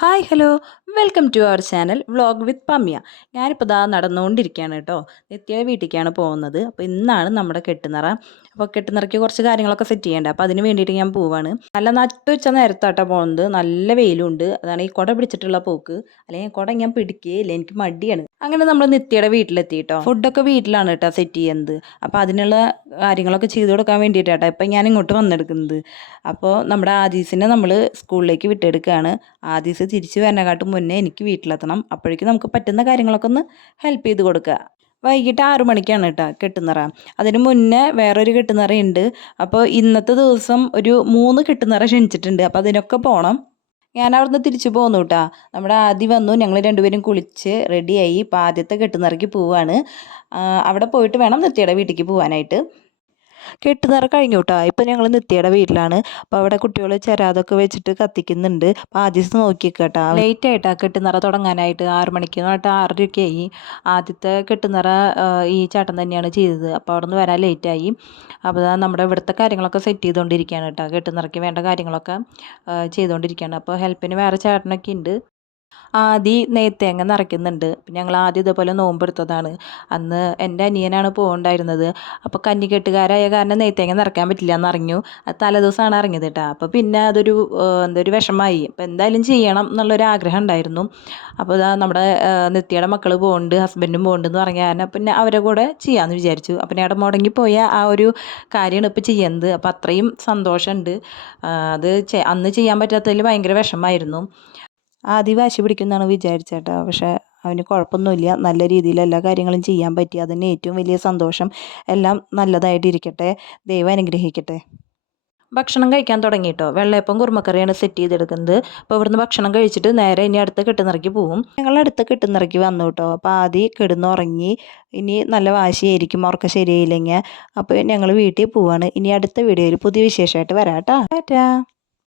Hi hello welcome to our channel vlog with Pamya. ഞാനിപ്പോൾ ദാ നടന്നുകൊണ്ടിരിക്കുകയാണ് കേട്ടോ. നിത്യയുടെ വീട്ടിലേക്കാണ് പോകുന്നത്. അപ്പോൾ ഇന്നാണ് നമ്മുടെ കെട്ടുനിറ. അപ്പോൾ കെട്ടുനിറയ്ക്ക് കുറച്ച് കാര്യങ്ങളൊക്കെ സെറ്റ് ചെയ്യേണ്ടത്. അപ്പോൾ അതിന് വേണ്ടിയിട്ട് ഞാൻ പോവാണ്. നല്ല നട്ടുച്ച നേരത്താട്ടോ പോകുന്നത്. നല്ല വെയിലുണ്ട്. അതാണ് ഈ കുട പിടിച്ചിട്ടുള്ള പോക്ക്. അല്ലെങ്കിൽ കുട ഞാൻ പിടിക്കുകയില്ല, എനിക്ക് മടിയാണ്. അങ്ങനെ നമ്മൾ നിത്യയുടെ വീട്ടിലെത്തി കേട്ടോ. ഫുഡൊക്കെ വീട്ടിലാണ് കേട്ടോ സെറ്റ് ചെയ്യുന്നത്. അപ്പോൾ അതിനുള്ള കാര്യങ്ങളൊക്കെ ചെയ്തു കൊടുക്കാൻ വേണ്ടിയിട്ടാട്ടോ ഇപ്പം ഞാൻ ഇങ്ങോട്ട് വന്നെടുക്കുന്നത്. അപ്പോൾ നമ്മുടെ ആദീസിനെ നമ്മൾ സ്കൂളിലേക്ക് വിട്ടെടുക്കുകയാണ്. ആദീസ് തിരിച്ച് വരണകാട്ടും മുന്നേ എനിക്ക് വീട്ടിലെത്തണം. അപ്പോഴേക്കും നമുക്ക് പറ്റുന്ന കാര്യങ്ങളൊക്കെ ഒന്ന് ഹെൽപ്പ് ചെയ്ത് കൊടുക്കുക. വൈകിട്ട് 6 മണിക്കാണ് കേട്ടോ കെട്ടുനിറ. അതിന് മുന്നേ വേറൊരു കെട്ടുനിറയുണ്ട്. അപ്പോൾ ഇന്നത്തെ ദിവസം ഒരു 3 കെട്ടുനിറ ക്ഷണിച്ചിട്ടുണ്ട്. അപ്പോൾ അതിനൊക്കെ പോകണം. ഞാൻ അവിടുന്ന് തിരിച്ചു പോന്നു കേട്ടോ. നമ്മുടെ ആദ്യം വന്നു, ഞങ്ങൾ രണ്ടുപേരും കുളിച്ച് റെഡിയായി. ഇപ്പോൾ ആദ്യത്തെ കെട്ടുനിറയ്ക്ക് പോവാണ്. അവിടെ പോയിട്ട് വേണം നിത്യയുടെ വീട്ടിലേക്ക് പോകാനായിട്ട്. കെട്ടുനിറ കഴിഞ്ഞു കേട്ടോ. ഇപ്പം ഞങ്ങൾ നിത്യയുടെ വീട്ടിലാണ്. അപ്പോൾ അവിടെ കുട്ടികൾ ചിരാതൊക്കെ വെച്ചിട്ട് കത്തിക്കുന്നുണ്ട്. അപ്പോൾ ആദ്യം നോക്കി കേട്ടോ, ലേറ്റ് ആയിട്ടാണ് കെട്ടുനിറ തുടങ്ങാനായിട്ട്. 6 മണിക്ക് പറഞ്ഞിട്ട് 6:30 ആയി. ആദ്യത്തെ കെട്ടുനിറ ഈ ചേട്ടൻ തന്നെയാണ് ചെയ്തത്. അപ്പോൾ അവിടെ നിന്ന് വരാൻ ലേറ്റായി. അപ്പോൾ നമ്മുടെ ഇവിടുത്തെ കാര്യങ്ങളൊക്കെ സെറ്റ് ചെയ്തുകൊണ്ടിരിക്കുകയാണ് കേട്ടോ. കെട്ടുനിറയ്ക്ക് വേണ്ട കാര്യങ്ങളൊക്കെ ചെയ്തുകൊണ്ടിരിക്കുകയാണ്. അപ്പോൾ ഹെൽപ്പിന് വേറെ ചേട്ടനൊക്കെ ഉണ്ട്. ആദ്യം നെയ്ത്തേങ്ങ നിറയ്ക്കുന്നുണ്ട്. ഞങ്ങൾ ആദ്യം ഇതേപോലെ നോമ്പെടുത്തതാണ്. അന്ന് എൻ്റെ അനിയനാണ് പോകണ്ടായിരുന്നത്. അപ്പോൾ കന്നിക്കെട്ടുകാരായ കാരണം നെയ്ത്തേങ്ങ നിറയ്ക്കാൻ പറ്റില്ല എന്നറിഞ്ഞു. അത് തലേദിവസമാണ് ഇറങ്ങിയത് കേട്ടോ. അപ്പോൾ പിന്നെ അതൊരു എന്താ ഒരു വിഷമമായി. അപ്പോൾ എന്തായാലും ചെയ്യണം എന്നുള്ളൊരു ആഗ്രഹം ഉണ്ടായിരുന്നു. അപ്പോൾ ഇതാ നമ്മുടെ നിത്യയുടെ മക്കൾ പോകുന്നുണ്ട്, ഹസ്ബൻഡും പോകുന്നുണ്ടെന്ന് പറഞ്ഞ കാരണം പിന്നെ അവരെ കൂടെ ചെയ്യാമെന്ന് വിചാരിച്ചു. അപ്പം ഞാൻ മുടങ്ങിപ്പോയ ആ ഒരു കാര്യമാണ് ഇപ്പോൾ ചെയ്യുന്നത്. അപ്പോൾ അത്രയും സന്തോഷമുണ്ട്. അത് അന്ന് ചെയ്യാൻ പറ്റാത്തതിൽ ഭയങ്കര വിഷമമായിരുന്നു. ആദ്യം വാശി പിടിക്കുന്നതാണ് വിചാരിച്ചേട്ടാ. പക്ഷേ അവന് കുഴപ്പമൊന്നുമില്ല. നല്ല രീതിയിൽ എല്ലാ കാര്യങ്ങളും ചെയ്യാൻ പറ്റി. അതിന് ഏറ്റവും വലിയ സന്തോഷം. എല്ലാം നല്ലതായിട്ടിരിക്കട്ടെ. ദൈവം അനുഗ്രഹിക്കട്ടെ. ഭക്ഷണം കഴിക്കാൻ തുടങ്ങിയിട്ടോ. വെള്ളയപ്പം കുറുമക്കറിയാണ് സെറ്റ് ചെയ്തെടുക്കുന്നത്. അപ്പോൾ ഇവിടുന്ന് ഭക്ഷണം കഴിച്ചിട്ട് നേരെ ഇനി അടുത്ത കെട്ടുനിറയ്ക്ക് പോവും. ഞങ്ങൾ അടുത്ത കെട്ടുനിറയ്ക്ക് വന്നു കേട്ടോ. അപ്പോൾ ആദ്യം കിടന്നുറങ്ങി. ഇനി നല്ല വാശിയായിരിക്കും ഉറക്കം ശരിയായില്ലെങ്കിൽ. അപ്പോൾ ഞങ്ങൾ വീട്ടിൽ പോവാണ്. ഇനി അടുത്ത വീഡിയോയിൽ പുതിയ വിശേഷമായിട്ട് വരാം കേട്ടോ. ടാറ്റാ.